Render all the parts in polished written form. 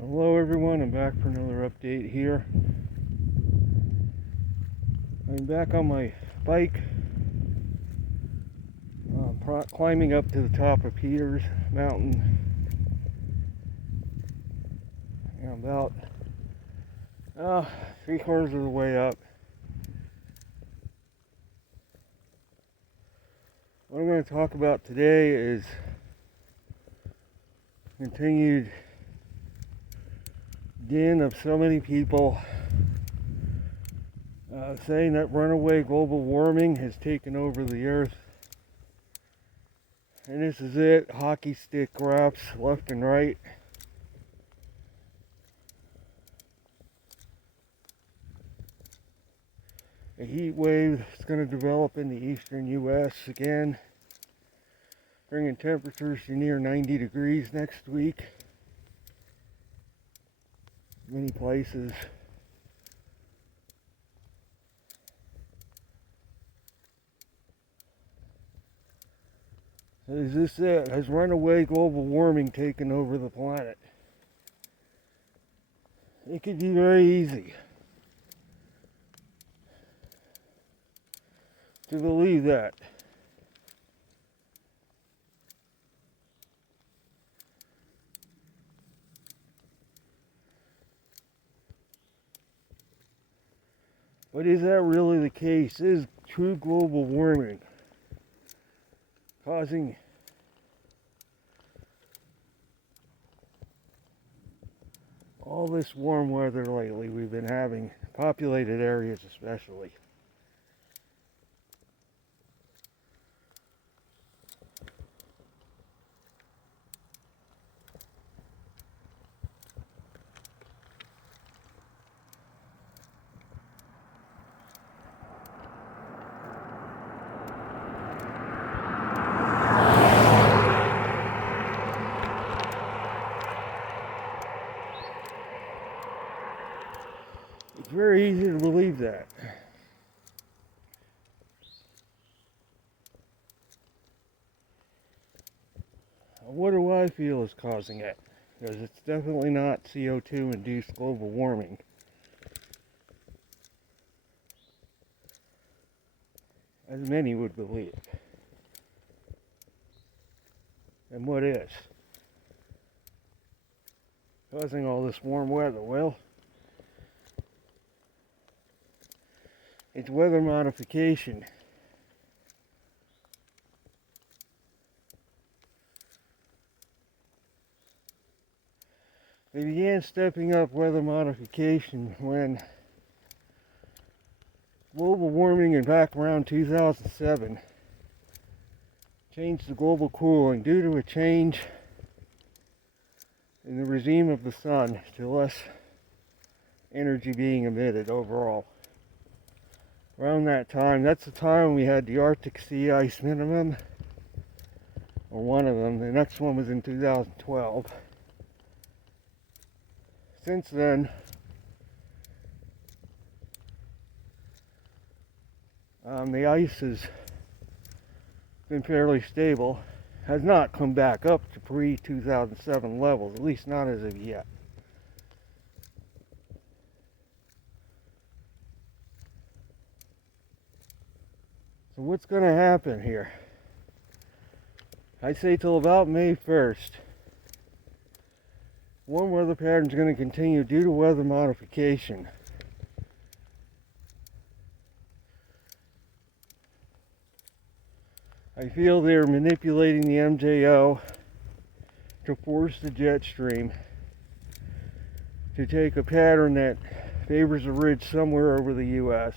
Hello everyone, I'm back for another update here. I'm back on my bike, climbing up to the top of Peters Mountain. I'm about 3/4 of the way up. What I'm going to talk about today is continued din of so many people saying that runaway global warming has taken over the earth. And this is it, hockey stick graphs left and right. A heat wave is going to develop in the eastern U.S. again, bringing temperatures to near 90 degrees next week. Many places. Is this it? Has runaway global warming taken over the planet? It could be very easy to believe that. But is that really the case? Is true global warming causing all this warm weather lately we've been having, populated areas especially? It's very easy to believe that. What do I feel is causing it? Because it's definitely not CO2 induced global warming. As many would believe. And what is causing all this warm weather? Well, it's weather modification. They began stepping up weather modification when global warming in back around 2007 changed the global cooling due to a change in the regime of the sun to less energy being emitted overall. Around that time, that's the time we had the Arctic sea ice minimum, or one of them. The next one was in 2012. Since then, the ice has been fairly stable, has not come back up to pre-2007 levels, at least not as of yet. So what's going to happen here? I'd say till about May 1st, warm weather patterns are going to continue due to weather modification. I feel they're manipulating the MJO to force the jet stream to take a pattern that favors a ridge somewhere over the U.S.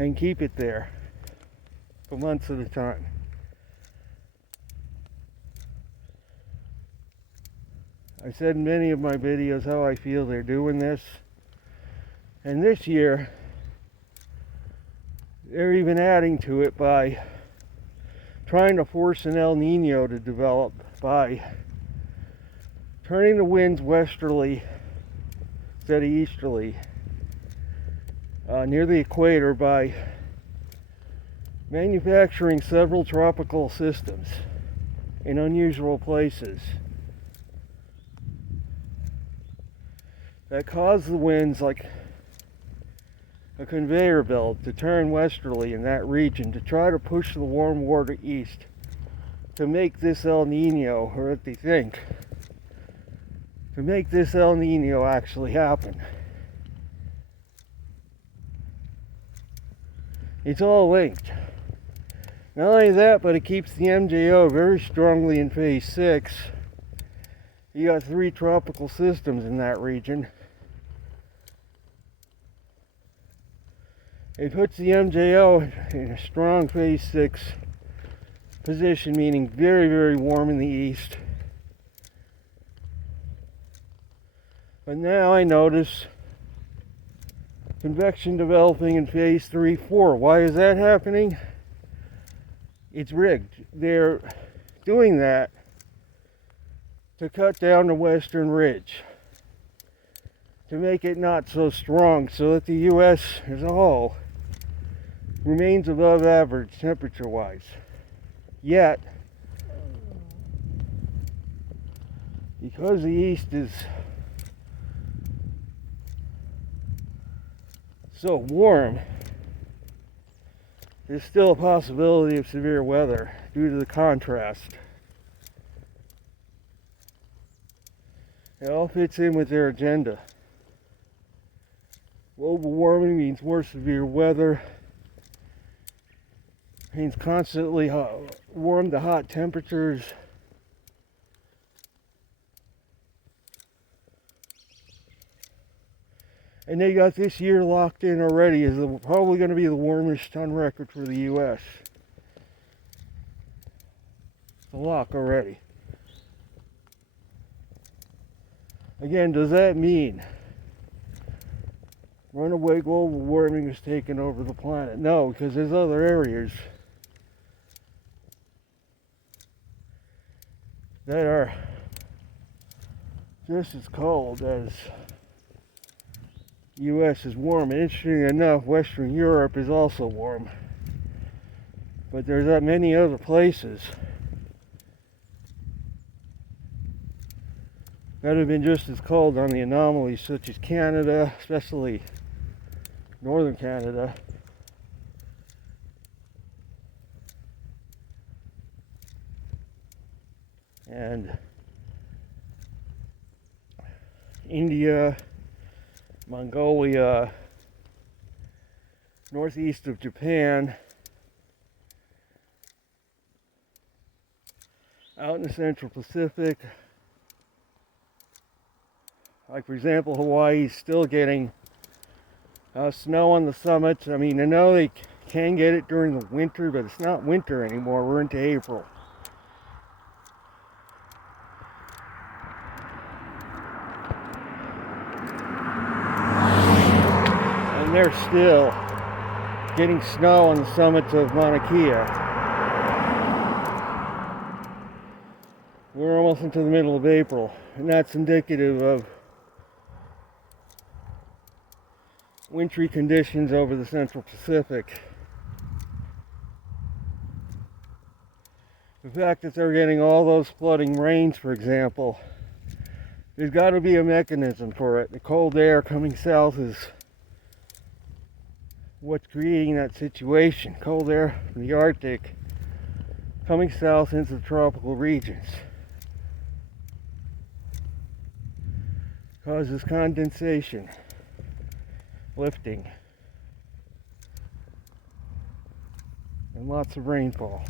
and keep it there for months at a time. I said in many of my videos how I feel they're doing this, and this year they're even adding to it by trying to force an El Nino to develop by turning the winds westerly instead of easterly near the equator by manufacturing several tropical systems in unusual places that cause the winds like a conveyor belt to turn westerly in that region to try to push the warm water east to make this El Nino, or what they think, to make this El Nino actually happen. It's all linked. Not only that, but it keeps the MJO very strongly in phase 6. You got 3 tropical systems in that region. It puts the MJO in a strong phase 6 position, meaning very, very warm in the east. But now I notice convection developing in phase 3, 4. Why is that happening? It's rigged. They're doing that to cut down the western ridge, to make it not so strong, so that the U.S. as a whole remains above average temperature-wise. Yet, because the east is so warm, there's still a possibility of severe weather due to the contrast. It all fits in with their agenda. Global warming means more severe weather, means constantly warm to hot temperatures. And they got this year locked in already as probably going to be the warmest on record for the U.S. It's a lock already. Again, does that mean runaway global warming has taken over the planet? No, because there's other areas that are just as cold as U.S. is warm. And interestingly enough, Western Europe is also warm. But there's that many other places that have been just as cold on the anomalies, such as Canada, especially northern Canada. And India, Mongolia, northeast of Japan, out in the Central Pacific. Like, for example, Hawaii is still getting snow on the summits. I mean, I know they can get it during the winter, but it's not winter anymore. We're into April. And they're still getting snow on the summits of Mauna Kea. We're almost into the middle of April, and that's indicative of wintry conditions over the Central Pacific. The fact that they're getting all those flooding rains, for example, there's got to be a mechanism for it. The cold air coming south is what's creating that situation. Cold air from the Arctic coming south into the tropical regions causes condensation, lifting, and lots of rainfall.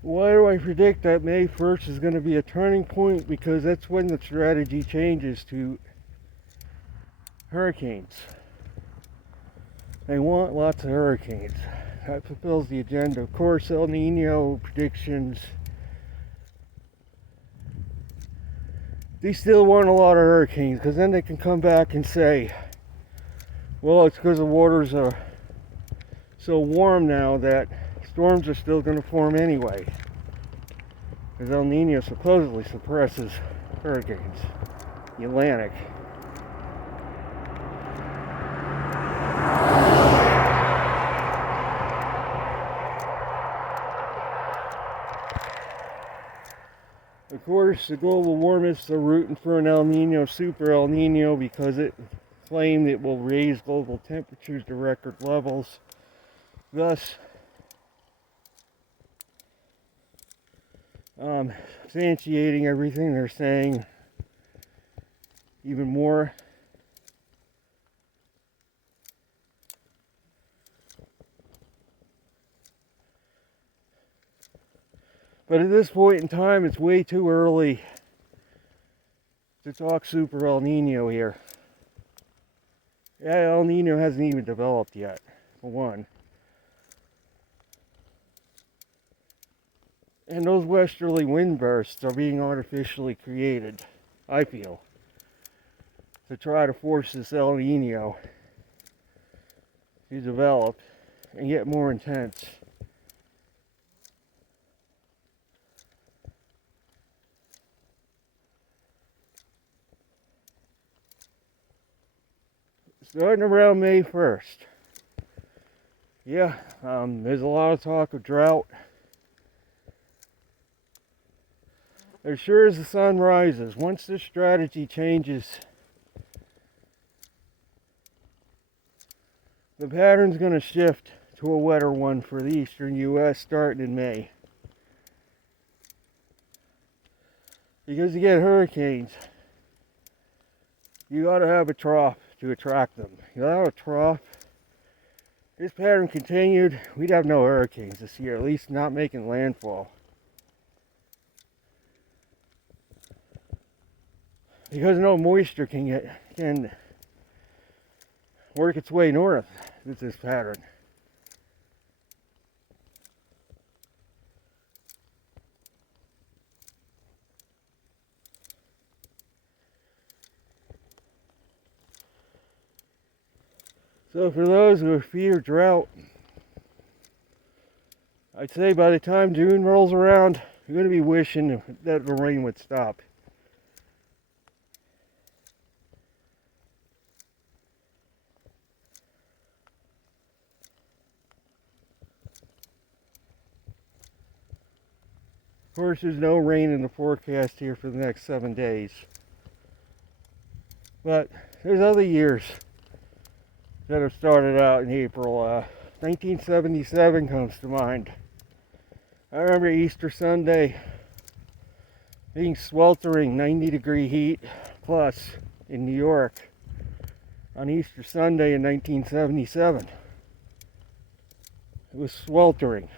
Why do I predict that May 1st is going to be a turning point? Because that's when the strategy changes to hurricanes. They want lots of hurricanes. That fulfills the agenda. Of course, El Nino predictions, they still want a lot of hurricanes, because then they can come back and say, well, it's because the waters are so warm now that storms are still going to form anyway, because El Nino supposedly suppresses hurricanes, the Atlantic. Of course, the global warmists are rooting for an El Nino, super El Nino, because it claimed it will raise global temperatures to record levels, thus substantiating everything they're saying even more. But at this point in time, it's way too early to talk super El Nino here. Yeah, El Nino hasn't even developed yet, for one. And those westerly wind bursts are being artificially created, I feel, to try to force this El Nino to develop and get more intense. Starting around May 1st. Yeah, there's a lot of talk of drought. As sure as the sun rises, once this strategy changes, the pattern's going to shift to a wetter one for the eastern U.S. starting in May. Because you get hurricanes, you got to have a trough to attract them. Without a trough, this pattern continued, we'd have no hurricanes this year, at least not making landfall. Because no moisture can work its way north with this pattern. So for those who fear drought, I'd say by the time June rolls around, you're going to be wishing that the rain would stop. Of course, there's no rain in the forecast here for the next 7 days. But there's other years that have started out in April. 1977 comes to mind. I remember Easter Sunday being sweltering 90-degree heat plus in New York on Easter Sunday in 1977. It was sweltering.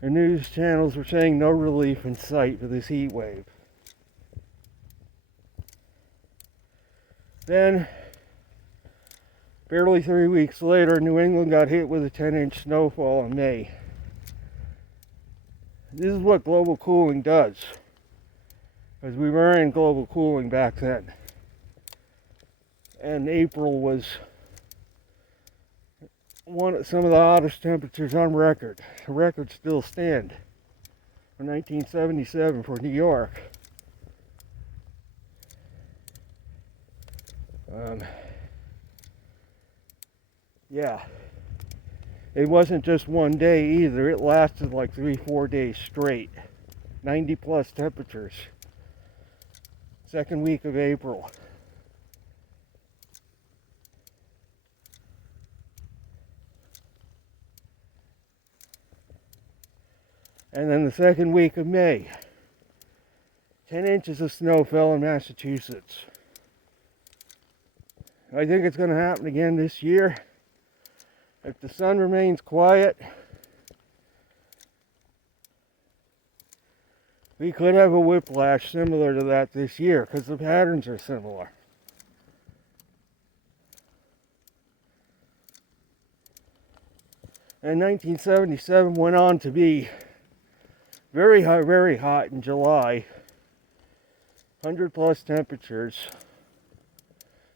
The news channels were saying no relief in sight for this heat wave. Then, barely 3 weeks later, New England got hit with a 10-inch snowfall in May. This is what global cooling does, because we were in global cooling back then. And April was some of the hottest temperatures on record. The records still stand for 1977 for New York. Yeah, it wasn't just one day either. It lasted like 3-4 days straight. 90 plus temperatures. Second week of April. And then the second week of May, 10 inches of snow fell in Massachusetts. I think it's going to happen again this year. If the sun remains quiet, we could have a whiplash similar to that this year, because the patterns are similar. And 1977 went on to be very hot in July. 100 plus temperatures.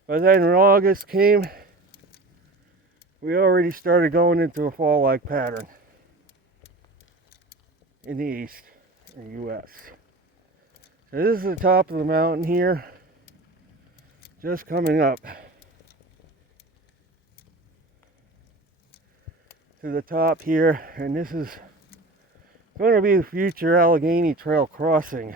But then when August came, we already started going into a fall-like pattern in the east, in the U.S. So this is the top of the mountain here, just coming up to the top here, and this is going to be the future Allegheny Trail crossing.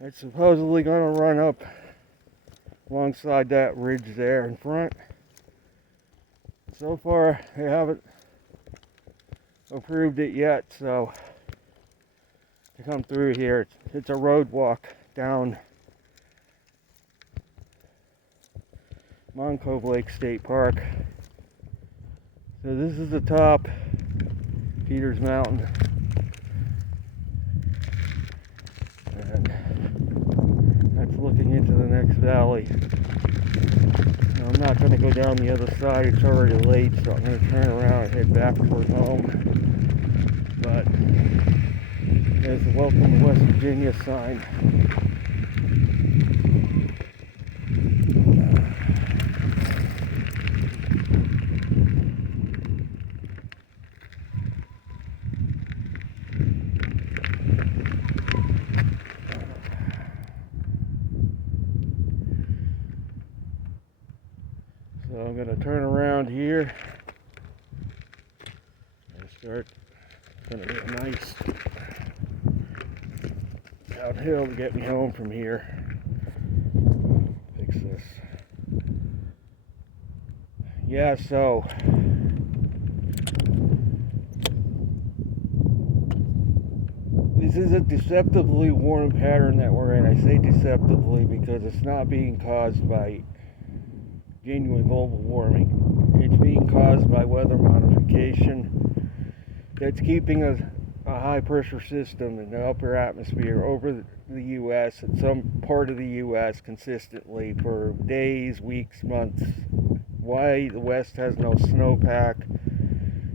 It's supposedly going to run up alongside that ridge there in front. So far, they haven't approved it yet, so to come through here, it's a road walk down Moncove Lake State Park. So this is the top, Peters Mountain. And that's looking into the next valley. Now, I'm not going to go down the other side, it's already late, so I'm going to turn around and head back toward home. But there's the Welcome to West Virginia sign. So I'm going to turn around here and start. It's going to be a nice downhill to get me home from here. Fix this. Yeah, so this is a deceptively warm pattern that we're in. I say deceptively because it's not being caused by genuine global warming. It's being caused by weather modification that's keeping a high pressure system in the upper atmosphere over the U.S. at some part of the U.S. consistently for days, weeks, months. Why the West has no snowpack.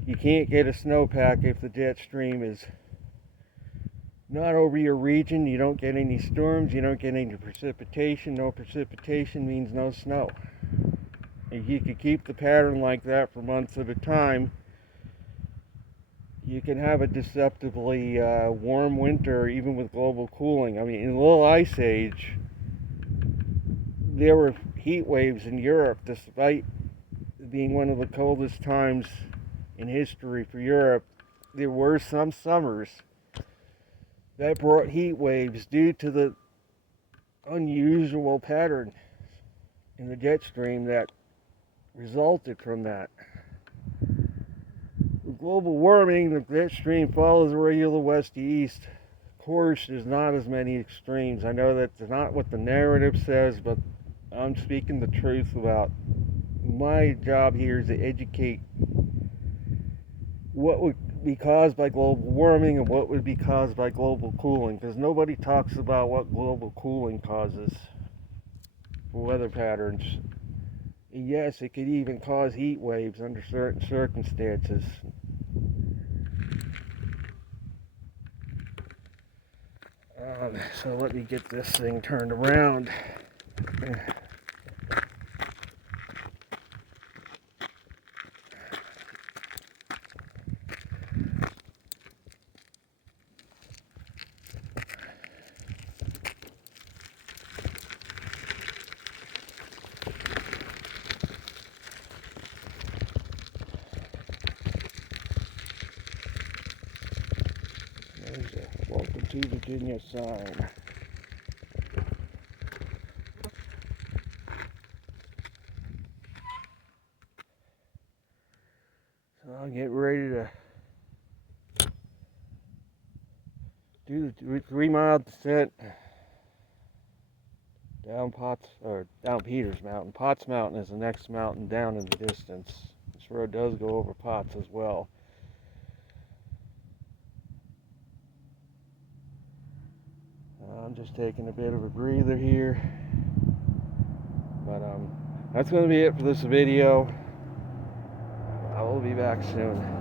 You can't get a snowpack if the jet stream is not over your region. You don't get any storms, you don't get any precipitation. No precipitation means no snow. If you could keep the pattern like that for months at a time, you can have a deceptively warm winter even with global cooling. I mean, in the Little Ice Age, there were heat waves in Europe despite being one of the coldest times in history for Europe. There were some summers that brought heat waves due to the unusual pattern in the jet stream that resulted from that. With global warming, the jet stream follows a regular west to east course. There's not as many extremes. I know that's not what the narrative says, but I'm speaking the truth about my job here is to educate what would be caused by global warming and what would be caused by global cooling, because nobody talks about what global cooling causes for weather patterns. And yes, it could even cause heat waves under certain circumstances. So let me get this thing turned around. There's a Welcome to Virginia sign. So I'll get ready to do the 3-mile descent down Peters Mountain. Potts Mountain is the next mountain down in the distance. This road does go over Potts as well. I'm just taking a bit of a breather here. But that's going to be it for this video. I will be back soon.